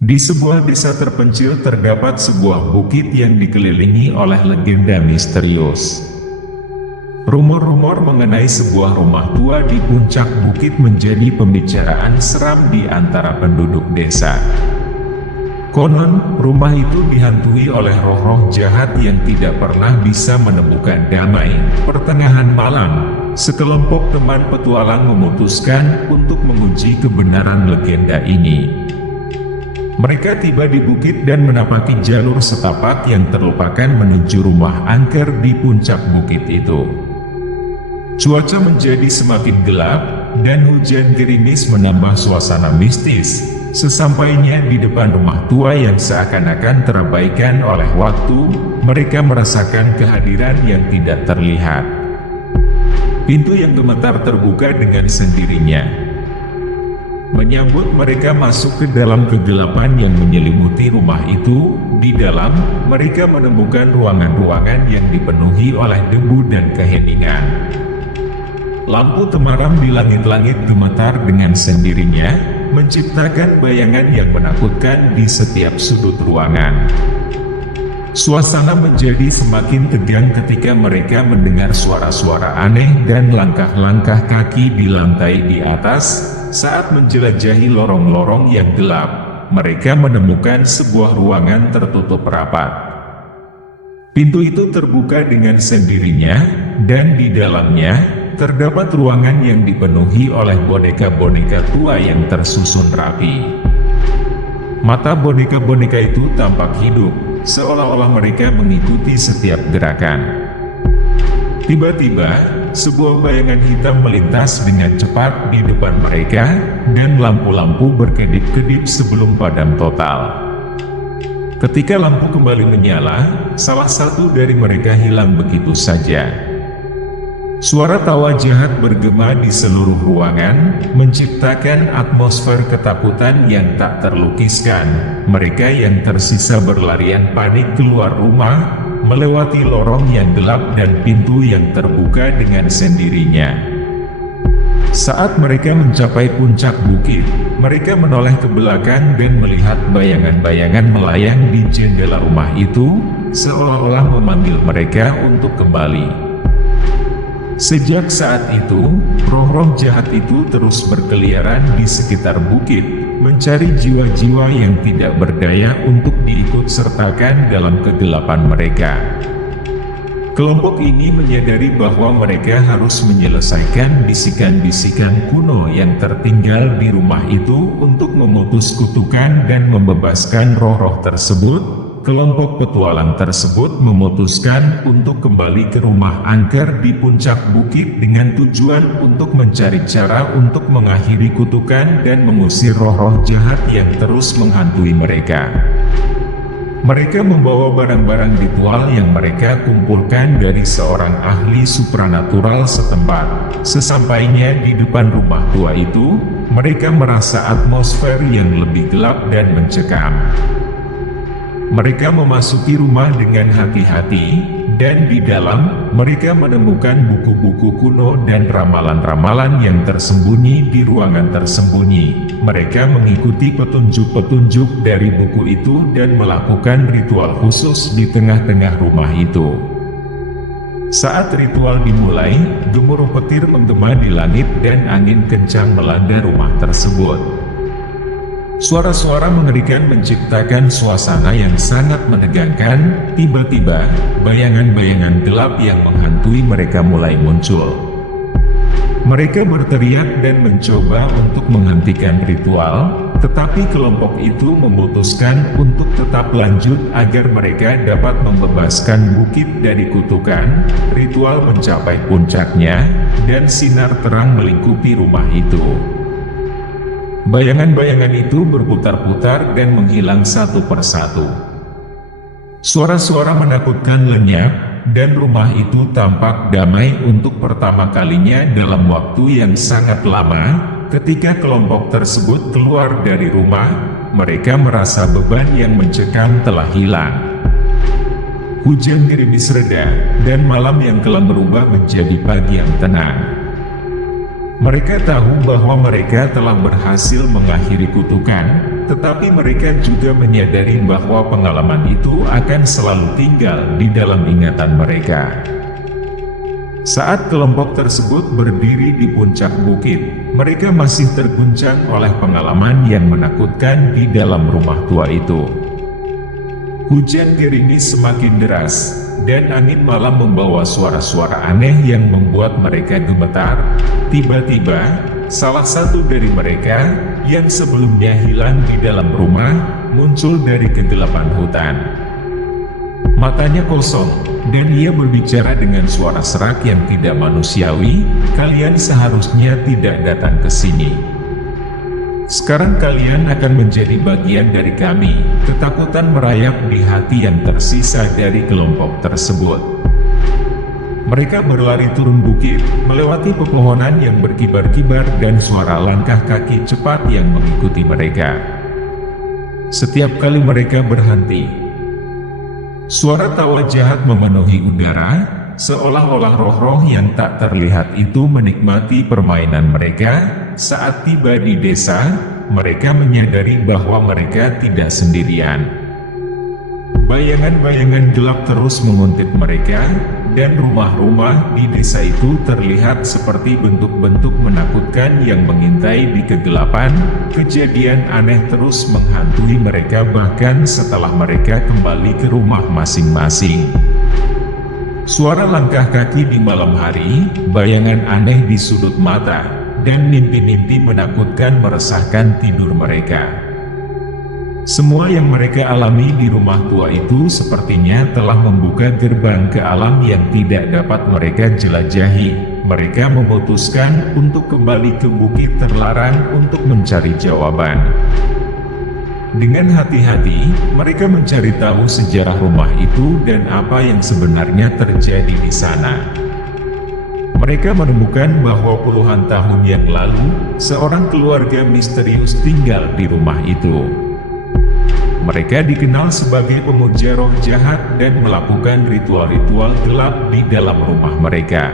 Di sebuah desa terpencil terdapat sebuah bukit yang dikelilingi oleh legenda misterius. Rumor-rumor mengenai sebuah rumah tua di puncak bukit menjadi pembicaraan seram di antara penduduk desa. Konon, rumah itu dihantui oleh roh-roh jahat yang tidak pernah bisa menemukan damai. Pertengahan malam, sekelompok teman petualang memutuskan untuk menguji kebenaran legenda ini. Mereka tiba di bukit dan menapaki jalur setapak yang terlupakan menuju rumah angker di puncak bukit itu. Cuaca menjadi semakin gelap, dan hujan gerimis menambah suasana mistis. Sesampainya di depan rumah tua yang seakan-akan terabaikan oleh waktu, mereka merasakan kehadiran yang tidak terlihat. Pintu yang gemetar terbuka dengan sendirinya, menyambut mereka masuk ke dalam kegelapan yang menyelimuti rumah itu. Di dalam, mereka menemukan ruangan-ruangan yang dipenuhi oleh debu dan keheningan. Lampu temaram di langit-langit gemetar dengan sendirinya, menciptakan bayangan yang menakutkan di setiap sudut ruangan. Suasana menjadi semakin tegang ketika mereka mendengar suara-suara aneh dan langkah-langkah kaki di lantai di atas. Saat menjelajahi lorong-lorong yang gelap, mereka menemukan sebuah ruangan tertutup rapat. Pintu itu terbuka dengan sendirinya, dan di dalamnya terdapat ruangan yang dipenuhi oleh boneka-boneka tua yang tersusun rapi. Mata boneka-boneka itu tampak hidup, seolah-olah mereka mengikuti setiap gerakan. Tiba-tiba, sebuah bayangan hitam melintas dengan cepat di depan mereka, dan lampu-lampu berkedip-kedip sebelum padam total. Ketika lampu kembali menyala, salah satu dari mereka hilang begitu saja. Suara tawa jahat bergema di seluruh ruangan, menciptakan atmosfer ketakutan yang tak terlukiskan. Mereka yang tersisa berlarian panik keluar rumah, melewati lorong yang gelap dan pintu yang terbuka dengan sendirinya. Saat mereka mencapai puncak bukit, mereka menoleh ke belakang dan melihat bayangan-bayangan melayang di jendela rumah itu, seolah-olah memanggil mereka untuk kembali. Sejak saat itu, roh-roh jahat itu terus berkeliaran di sekitar bukit, mencari jiwa-jiwa yang tidak berdaya untuk diikut-sertakan dalam kegelapan mereka. Kelompok ini menyadari bahwa mereka harus menyelesaikan bisikan-bisikan kuno yang tertinggal di rumah itu untuk memutus kutukan dan membebaskan roh-roh tersebut. Kelompok petualang tersebut memutuskan untuk kembali ke rumah angker di puncak bukit dengan tujuan untuk mencari cara untuk mengakhiri kutukan dan mengusir roh-roh jahat yang terus menghantui mereka. Mereka membawa barang-barang ritual yang mereka kumpulkan dari seorang ahli supranatural setempat. Sesampainya di depan rumah tua itu, mereka merasa atmosfer yang lebih gelap dan mencekam. Mereka memasuki rumah dengan hati-hati, dan di dalam, mereka menemukan buku-buku kuno dan ramalan-ramalan yang tersembunyi di ruangan tersembunyi. Mereka mengikuti petunjuk-petunjuk dari buku itu dan melakukan ritual khusus di tengah-tengah rumah itu. Saat ritual dimulai, gemuruh petir menggema di langit dan angin kencang melanda rumah tersebut. Suara-suara mengerikan menciptakan suasana yang sangat menegangkan. Tiba-tiba, bayangan-bayangan gelap yang menghantui mereka mulai muncul. Mereka berteriak dan mencoba untuk menghentikan ritual, tetapi kelompok itu memutuskan untuk tetap lanjut agar mereka dapat membebaskan bukit dari kutukan. Ritual mencapai puncaknya, dan sinar terang melingkupi rumah itu. Bayangan-bayangan itu berputar-putar dan menghilang satu persatu. Suara-suara menakutkan lenyap, dan rumah itu tampak damai untuk pertama kalinya dalam waktu yang sangat lama. Ketika kelompok tersebut keluar dari rumah, mereka merasa beban yang mencekam telah hilang. Hujan gerimis reda, dan malam yang kelam berubah menjadi pagi yang tenang. Mereka tahu bahwa mereka telah berhasil mengakhiri kutukan, tetapi mereka juga menyadari bahwa pengalaman itu akan selalu tinggal di dalam ingatan mereka. Saat kelompok tersebut berdiri di puncak bukit, mereka masih terguncang oleh pengalaman yang menakutkan di dalam rumah tua itu. Hujan gerimis semakin deras, dan angin malam membawa suara-suara aneh yang membuat mereka gemetar. Tiba-tiba, salah satu dari mereka, yang sebelumnya hilang di dalam rumah, muncul dari kegelapan hutan. Matanya kosong, dan ia berbicara dengan suara serak yang tidak manusiawi, "Kalian seharusnya tidak datang ke sini. Sekarang kalian akan menjadi bagian dari kami." Ketakutan merayap di hati yang tersisa dari kelompok tersebut. Mereka berlari turun bukit, melewati pepohonan yang berkibar-kibar dan suara langkah kaki cepat yang mengikuti mereka. Setiap kali mereka berhenti, suara tawa jahat memenuhi udara, seolah-olah roh-roh yang tak terlihat itu menikmati permainan mereka. Saat tiba di desa, mereka menyadari bahwa mereka tidak sendirian. Bayangan-bayangan gelap terus menguntit mereka, dan rumah-rumah di desa itu terlihat seperti bentuk-bentuk menakutkan yang mengintai di kegelapan. Kejadian aneh terus menghantui mereka bahkan setelah mereka kembali ke rumah masing-masing. Suara langkah kaki di malam hari, bayangan aneh di sudut mata, dan mimpi-mimpi menakutkan meresahkan tidur mereka. Semua yang mereka alami di rumah tua itu sepertinya telah membuka gerbang ke alam yang tidak dapat mereka jelajahi. Mereka memutuskan untuk kembali ke bukit terlarang untuk mencari jawaban. Dengan hati-hati, mereka mencari tahu sejarah rumah itu dan apa yang sebenarnya terjadi di sana. Mereka menemukan bahwa puluhan tahun yang lalu, seorang keluarga misterius tinggal di rumah itu. Mereka dikenal sebagai pemuja roh jahat dan melakukan ritual-ritual gelap di dalam rumah mereka.